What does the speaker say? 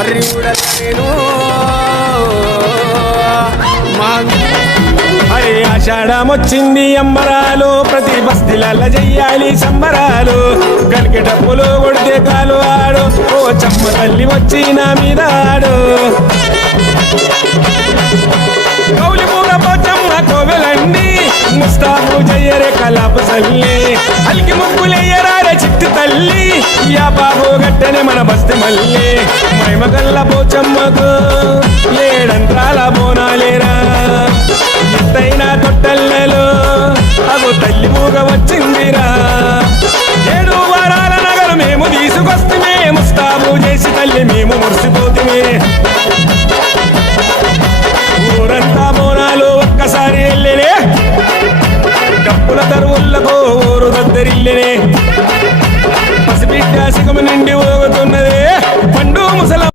మర్రి నేను అరే ఆషాఢమొచ్చింది అంబరాలు ప్రతి బస్తీల చెయ్యాలి సంబరాలు గలికి డప్పులు కొడితే కాలు ఆడు ఓ చమ్మ తల్లి వచ్చి నా మీద ఆడు కౌలిపూల పోచమ్మ కోవెలండి ముస్తాబు జయ్యరే కలాపు సల్లి అలికి ముగ్గులెయ్యరారే చిట్టి తల్లి యా బాబు గట్టనే మన బస్తి మల్లి మైమగల్ల పోచమ్మకు ఏడంత్రాల బోనాలేరా ఎత్తైన తొట్టెల్లెలు అగు తల్లి మూగ వచ్చిందిరా 7 వారాల నగలు మేము తీసుకొస్తే ముస్తాబు చేసి తల్లి మేము మురిసిపోతుమే ఊరంతా బోనాలు ఒక్కసారి వెళ్ళినే డప్పుల తరువులకు ఊరు దద్దరిల్లినే పసిబిడ్డ సిగము నిండి ఊగుతున్నదే